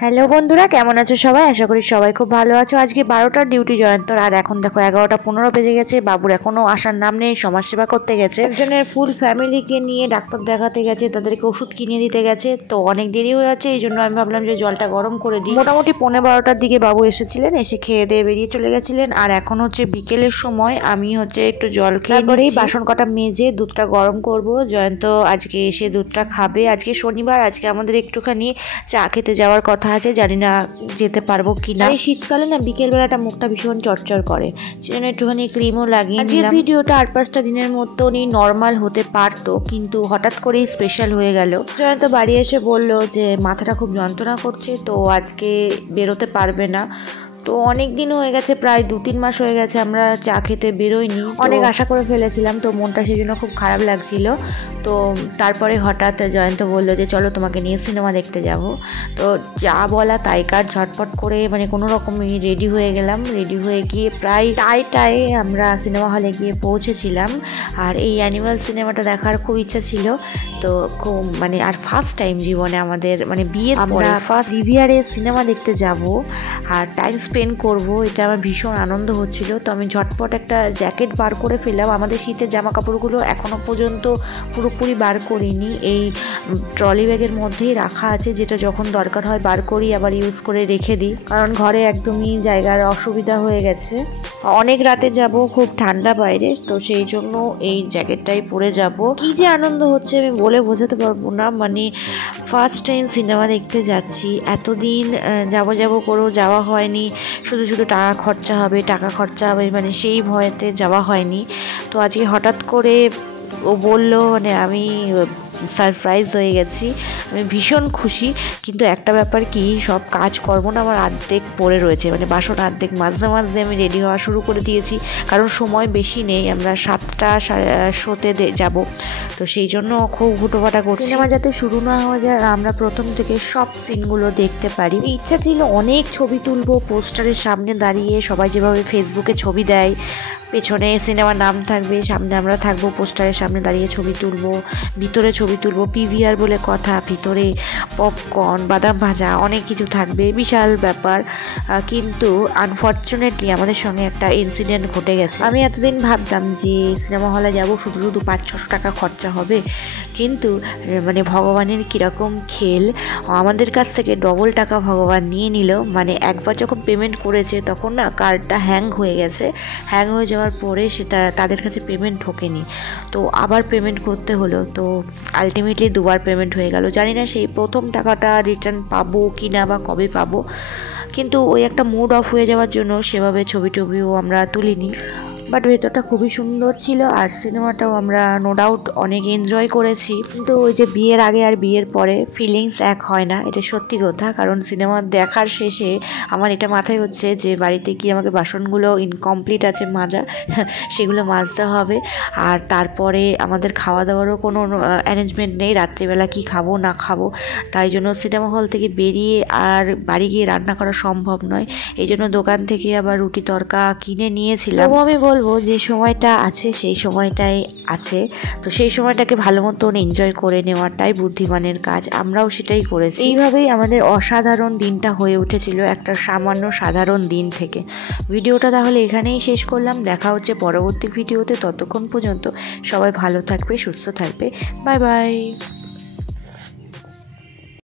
Hello বন্ধুরা, কেমন আছো সবাই? আশা করি সবাই খুব ভালো আছো। আজকে 12টার ডিউটি জয়ন্তর, আর এখন দেখো 11টা 15 বেজে গেছে। বাবুর এখনো আসার নাম নেই, সমাজসেবা করতে গেছে। একজনের ফুল ফ্যামিলিকে নিয়ে ডাক্তার দেখাতে গেছে, তাদেরকে ওষুধ কিনে দিতে গেছে। তো অনেক দেরি হয়ে যাচ্ছে, এই জন্য আমি ভাবলাম যে জলটা গরম করে দিই। মোটামুটি 11:15টার দিকে বাবু এসেছিলেন, এসে খেয়ে দিয়ে বেরিয়ে চলে গেছিলেন। আর এখন হচ্ছে বিকেলের সময়, আমি হচ্ছে একটু জল খেয়ে পরেই বাসন কটা মেজে দুধটা গরম করব। জয়ন্ত আজকে এসে দুধটা খাবে। আজকে শনিবার, আজকে আমাদের একটুখানি চা খেতে যাওয়ার কথা আছে, জানি না যেতে পারবো কিনা। এই শীতকালে না বিকেল বেলাটা মুখটা ভীষণ চটচর করে, সেজন্য একটুখানি ক্রিমও লাগিয়ে নিলাম। ভিডিওটা 8-5টা দিনের মতনই নর্মাল হতে পারতো, কিন্তু হঠাৎ করেই স্পেশাল হয়ে গেল। জয়ন্ত বাড়ি এসে বলল যে মাথাটা খুব যন্ত্রণা করছে, তো আজকে বেরোতে পারবে না। তো অনেক দিন হয়ে গেছে, প্রায় 2-3 মাস হয়ে গেছে আমরা চা খেতে বেরোইনি। অনেক আশা করে ফেলেছিলাম, তো মনটা সেই জন্য খুব খারাপ লাগছিল। তো তারপরে হঠাৎ জয়ন্ত বললো যে চলো তোমাকে নিয়ে সিনেমা দেখতে যাব। তো যা বলা তাই কাজ, ঝটপট করে মানে কোনো রকমই রেডি হয়ে গেলাম। রেডি হয়ে গিয়ে প্রায় টাইটায় আমরা সিনেমা হলে গিয়ে পৌঁছেছিলাম। আর এই অ্যানিমাল সিনেমাটা দেখার খুব ইচ্ছা ছিল। তো খুব মানে আর ফার্স্ট টাইম জীবনে আমাদের মানে বিয়ের পরে ফার্স্ট রিভিয়ারে সিনেমা দেখতে যাব আর টাইম স্পেন্ড করব, এটা আমার ভীষণ আনন্দ হচ্ছিল। তো আমি ঝটপট একটা জ্যাকেট বার করে ফেললাম। আমাদের শীতের জামা কাপড়গুলো এখনও পর্যন্ত পুরোপুরি বার করিনি, এই ট্রলি ব্যাগের মধ্যেই রাখা আছে, যেটা যখন দরকার হয় বার করি, আবার ইউজ করে রেখে দিই, কারণ ঘরে একদমই জায়গার অসুবিধা হয়ে গেছে। অনেক রাতে যাব, খুব ঠান্ডা বাইরে, তো সেই জন্য এই জ্যাকেটটাই পরে যাব। কি যে আনন্দ হচ্ছে আমি বলে বোঝাতে পারবো না। মানে ফার্স্ট টাইম সিনেমা দেখতে যাচ্ছি। এতদিন যাব করেও যাওয়া হয়নি, শুধু শুধু টাকা খরচা হবে মানে সেই ভয়েতে যাওয়া হয়নি। তো আজকে হঠাৎ করে ও বললো, মানে আমি সারপ্রাইজ হয়ে গেছি, আমি ভীষণ খুশি। কিন্তু একটা ব্যাপার কি, সব কাজ করবো না আমার অর্ধেক পড়ে রয়েছে, মানে বাসন অর্ধেক মাজতে মাজতে আমি রেডি হওয়া শুরু করে দিয়েছি, কারণ সময় বেশি নেই, আমরা 7টা শোতে যাব। তো সেই জন্য খুব হুটোপাটা করছি। সিনেমা যাতে শুরু না হয়ে যায়, আমরা প্রথম থেকে সব সিনগুলো দেখতে পারি। ইচ্ছা ছিল অনেক ছবি তুলবো, পোস্টারের সামনে দাঁড়িয়ে সবাই যেভাবে ফেসবুকে ছবি দেয়, পেছনে সিনেমার নাম থাকবে, সামনে আমরা থাকবো, পোস্টারের সামনে দাঁড়িয়ে ছবি তুলবো, ভিতরে ছবি তুলবো, পিভিআর বলে কথা, ভিতরে পপকর্ন, বাদাম ভাজা, অনেক কিছু থাকবে, বিশাল ব্যাপার। কিন্তু আনফর্চুনেটলি আমাদের সঙ্গে একটা ইনসিডেন্ট ঘটে গেছে। আমি এতদিন ভাবতাম যে সিনেমা হলে যাব শুধু শুধু 500-600 টাকা খরচা হবে, কিন্তু মানে ভগবানের কীরকম খেল, আমাদের কাছ থেকে ডবল টাকা ভগবান নিয়ে নিল। মানে একবার যখন পেমেন্ট করেছে তখন না কার্ডটা হ্যাং হয়ে গেছে, হ্যাং হয়ে যাওয়ার পরে সেটা তাদের কাছে পেমেন্ট ঢোকেনি, তো আবার পেমেন্ট করতে হলো। তো আলটিমেটলি 2বার পেমেন্ট হয়ে গেল। জানি না সেই প্রথম টাকাটা রিটার্ন পাবো কি না বা কবে পাবো, কিন্তু ওই একটা মুড অফ হয়ে যাওয়ার জন্য সেভাবে ছবি টবিও আমরা তুলিনি। বাট ভেতরটা খুবই সুন্দর ছিল, আর সিনেমাটাও আমরা নো ডাউট অনেক এনজয় করেছি। কিন্তু ওই যে বিয়ের আগে আর বিয়ের পরে ফিলিংস এক হয় না, এটা সত্যি কথা। কারণ সিনেমা দেখার শেষে আমার এটা মাথায় হচ্ছে যে বাড়িতে গিয়ে আমাকে বাসনগুলো ইনকমপ্লিট আছে মাজা, সেগুলো মাজতে হবে। আর তারপরে আমাদের খাওয়া দাওয়ারও কোনো অ্যারেঞ্জমেন্ট নেই, রাত্রিবেলা কি খাবো না খাবো, তাই জন্য সিনেমা হল থেকে বেরিয়ে আর বাড়ি গিয়ে রান্না করা সম্ভব নয়। এই জন্য দোকান থেকে আবার রুটি তড়কা কিনে নিয়েছিলাম। আমি বলবো যে সময়টা আছে সেই সময়টাই আছে, তো সেই সময়টাকে ভালো মতন এনজয় করে নেওয়াটাই বুদ্ধিমানের কাজ। আমরাও সেটাই করেছি। এইভাবেই আমাদের অসাধারণ দিনটা হয়ে উঠেছিল একটা সামান্য সাধারণ দিন থেকে। ভিডিওটা তাহলে এখানেই শেষ করলাম, দেখা হচ্ছে পরবর্তী ভিডিওতে। ততক্ষণ পর্যন্ত সবাই ভালো থাকবে, সুস্থ থাকবে। Bye bye.